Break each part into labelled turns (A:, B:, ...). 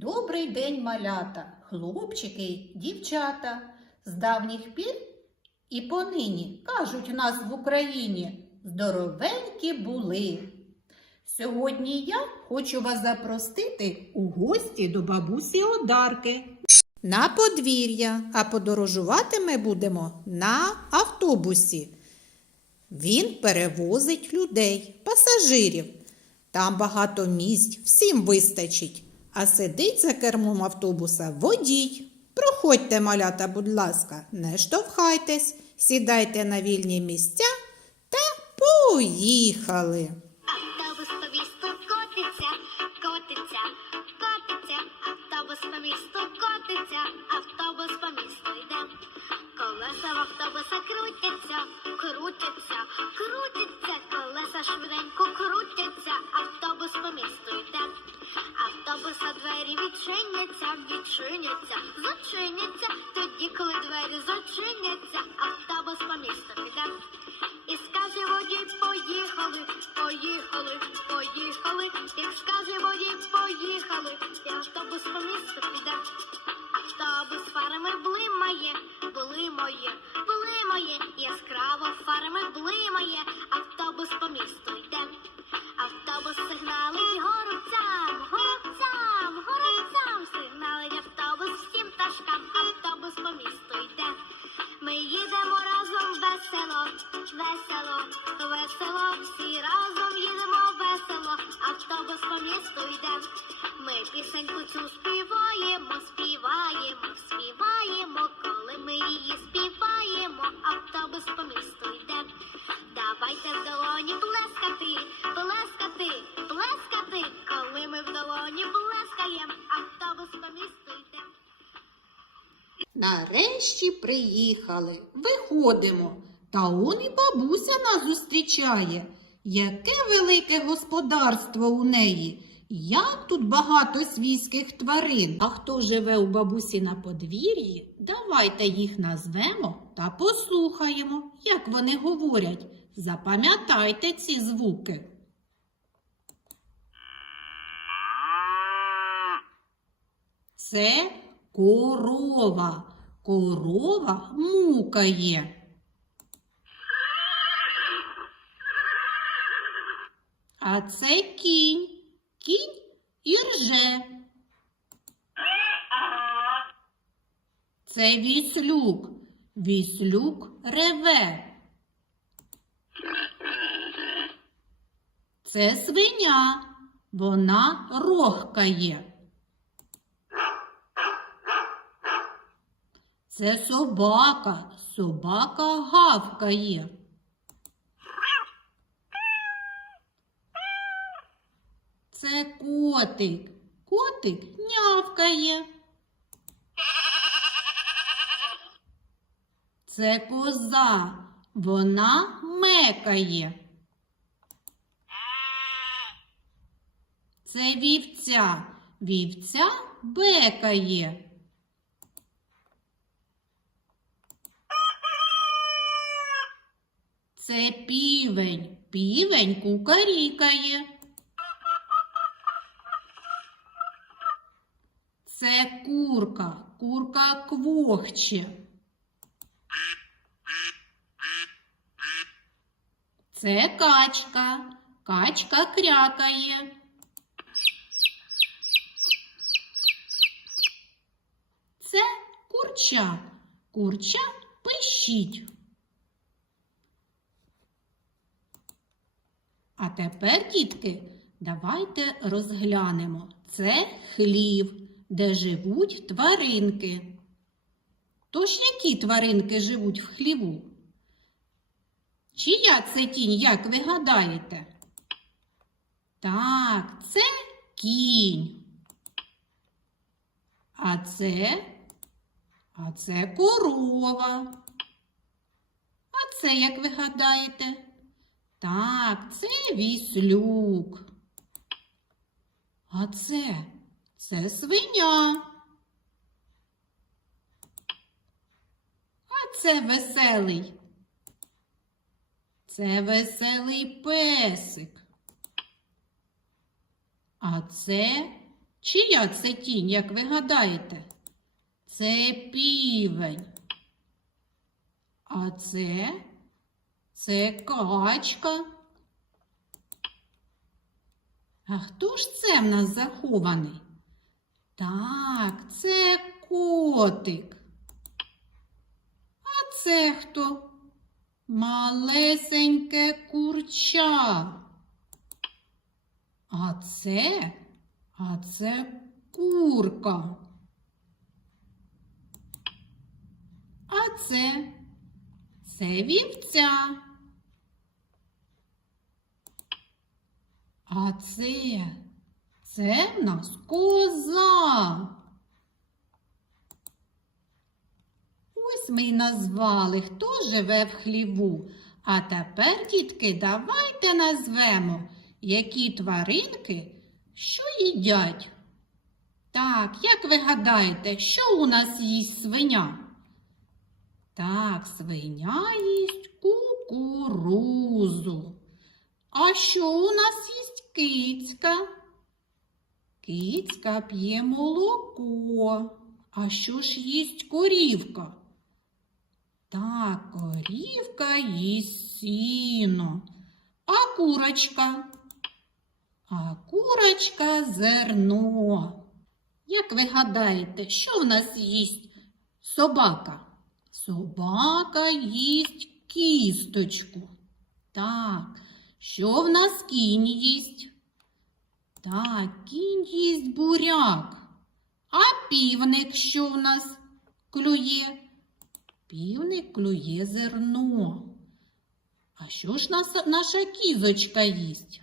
A: Добрий день, малята, хлопчики дівчата. З давніх пір і понині кажуть нас в Україні здоровенькі були. Сьогодні я хочу вас запросити у гості до бабусі Одарки. На подвір'я, а подорожувати ми будемо на автобусі. Він перевозить людей, пасажирів. Там багато місць, всім вистачить. А сидить за кермом автобуса водій. Проходьте, малята, будь ласка, не штовхайтесь, сідайте на вільні місця та поїхали.
B: Автобус по місту котиться, котиться, котиться, автобус по місту котиться, автобус по місту йде. Колеса в автобуса крутяться, крутяться, крутяться, колеса швиденько крутяться, автобус по місту йде. Автобуса двері відчиняться, відчиняться, зачиняться, тоді, коли двері зачиняться, автобус по місту піде. І скаже водій, поїхали, поїхали, поїхали. Як скаже водій, поїхали, і автобус по місту піде. Автобус фарами блимає, блимає, блимає, яскраво фарами блимає, автобус по місту йде. Автобус сигналить їдемо разом весело, весело, весело, всі разом їдемо весело, автобус по місту йде. Ми пісеньку цю співаємо, співаємо, співаємо, коли ми її співаємо, автобус по місту йде. Давайте в долоні плескати, плескати,
A: Нарешті приїхали, виходимо. Та он і бабуся нас зустрічає. Яке велике господарство у неї. Як тут багато свійських тварин. А хто живе у бабусі на подвір'ї, давайте їх назвемо та послухаємо, як вони говорять. Запам'ятайте ці звуки. Це корова. Корова мукає. А це кінь. Кінь і рже. Це віслюк. Віслюк реве. Це свиня. Вона рохкає. Це собака. Собака гавкає. Це котик. Котик нявкає. Це коза. Вона мекає. Це вівця. Вівця бекає. Це півень. Півень кукарікає. Це курка. Курка квохче. Це качка. Качка крякає. Це курча. Курча пищить. А тепер, дітки, давайте розглянемо. Це хлів, де живуть тваринки. Тож які тваринки живуть в хліву? Чия це тінь, як ви гадаєте? Так, це кінь. А це, а це корова. А це, як ви гадаєте? Так, це віслюк. А це, це свиня. А це веселий. Це веселий песик. А це Чия це тінь, як ви гадаєте? Це півень. А це? Це качка. А хто ж це в нас захований? Так, це котик. А це хто? Малесеньке курча. А це, а це курка. А це, це вівця. А це, це в нас коза. Ось ми й назвали, хто живе в хліву. А тепер, дітки, давайте назвемо, які тваринки що їдять. Так, як ви гадаєте, що у нас їсть свиня? Так, свиня їсть кукурузу. А що у нас їсть кицька? Кицька п'є молоко. А що ж їсть корівка? Так, корівка їсть сіно. А курочка? А курочка зерно. Як ви гадаєте, що в нас їсть собака? Собака їсть кісточку. Так, що в нас кінь їсть? Так, кінь їсть буряк. А півник що в нас клює? Півник клює зерно. А що ж наша кізочка їсть?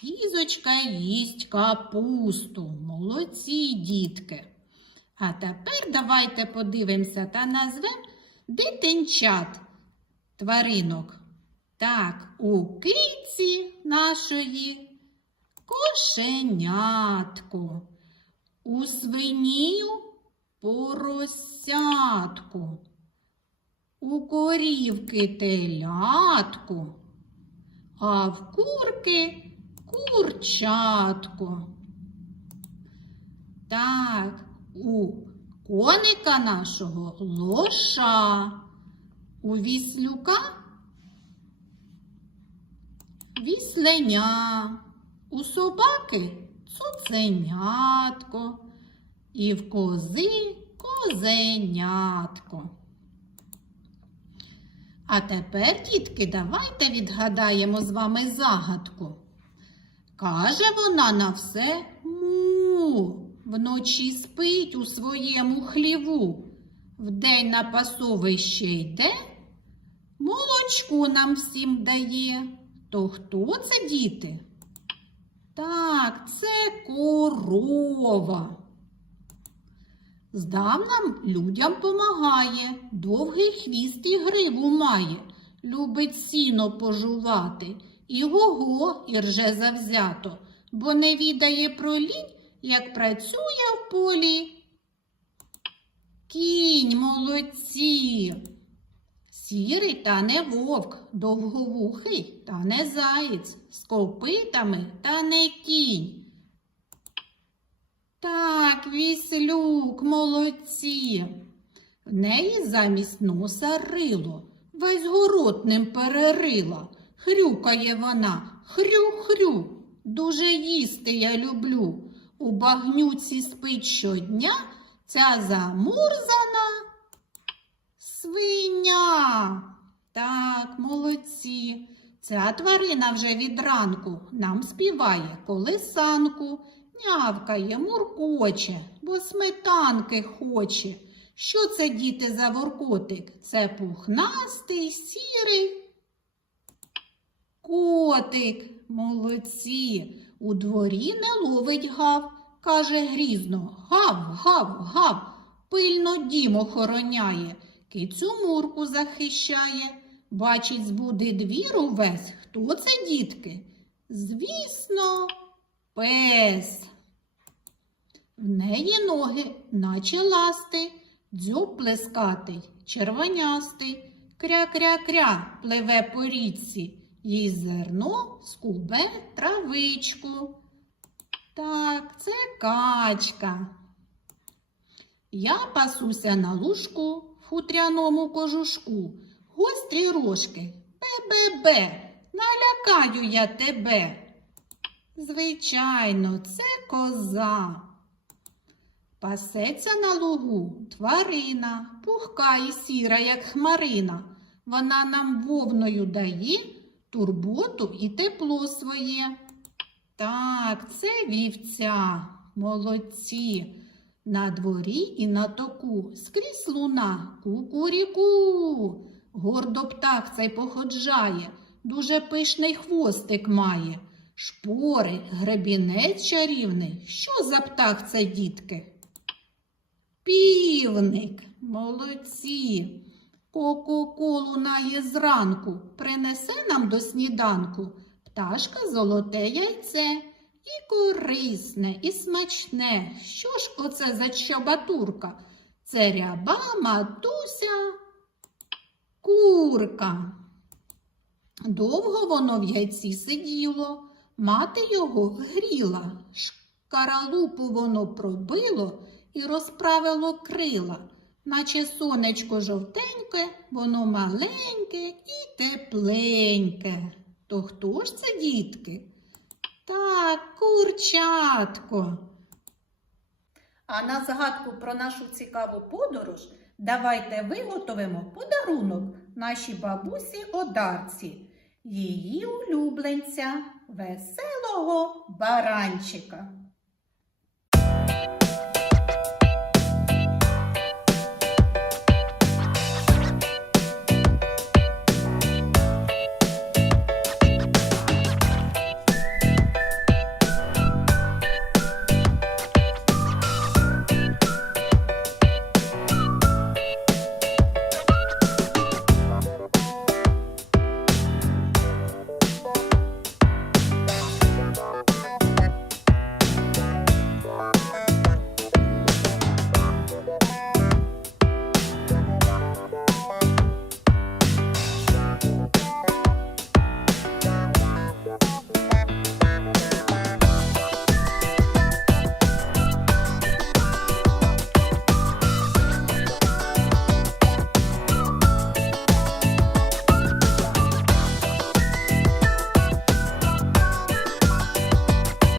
A: Кізочка їсть капусту. Молодці, дітки. А тепер давайте подивимося та назвемо дитинчат тваринок. Так, у киці нашої кошенятко, у свинію поросятку, у корівки телятку, а в курки курчатко. Так, у коника нашого лоша, у віслюка вісленя, у собаки цуценятко, і в кози козенятко. А тепер, дітки, давайте відгадаємо з вами загадку. Каже вона на все му, вночі спить у своєму хліву, вдень на пасовище йде, молочку нам всім дає. То хто це діти? Так, це корова. Здавна людям помагає, довгий хвіст і гриву має, любить сіно пожувати, і го-го і рже завзято, бо не відає про лінь, як працює в полі. Кінь молодці. Сірий та не вовк, довговухий та не заєць, з копитами та не кінь. Так, віслюк, молодці. В неї замість носа рило, весь город ним перерила. Хрюкає вона, хрю-хрю, дуже їсти я люблю. У багнюці спить щодня ця замурзана свиня. Так, молодці. Ця тварина вже від ранку нам співає колисанку, нявкає, муркоче, бо сметанки хоче. Що це, діти, за воркотик? Це пухнастий, сірий. Котик, молодці, у дворі не ловить гав, каже грізно, гав, гав, гав, пильно дім охороняє, кицю мурку захищає, бачить збуди двір увесь. Хто це, дітки? Звісно, пес. В неї ноги, наче ласти, дзьоб плескатий, червонястий, кря-кря-кря пливе по річці, їй зерно скубе травичку. Так, це качка. Я пасуся на лужку хутряному кожушку. Гострі рожки. Бе-бе-бе, налякаю я тебе. Звичайно, це коза. Пасеться на лугу тварина, пухка і сіра, як хмарина. Вона нам вовною дає турботу і тепло своє. Так, це вівця, молодці. На дворі і на току скрізь луна, кукуріку. Гордо птах цей походжає, дуже пишний хвостик має. Шпори, гребінець чарівний. Що за птах це, дітки? Півник, молодці. Ко-ко-ко лунає зранку, принесе нам до сніданку пташка золоте яйце. І корисне, і смачне. Що ж оце за чобатурка? Це ряба матуся курка. Довго воно в яйці сиділо, мати його гріла. Шкаралупу воно пробило і розправило крила, наче сонечко жовтеньке, воно маленьке і тепленьке. То хто ж це, дітки? Так, курчатко. А на згадку про нашу цікаву подорож давайте виготовимо подарунок нашій бабусі Одарці, її улюбленця, веселого баранчика.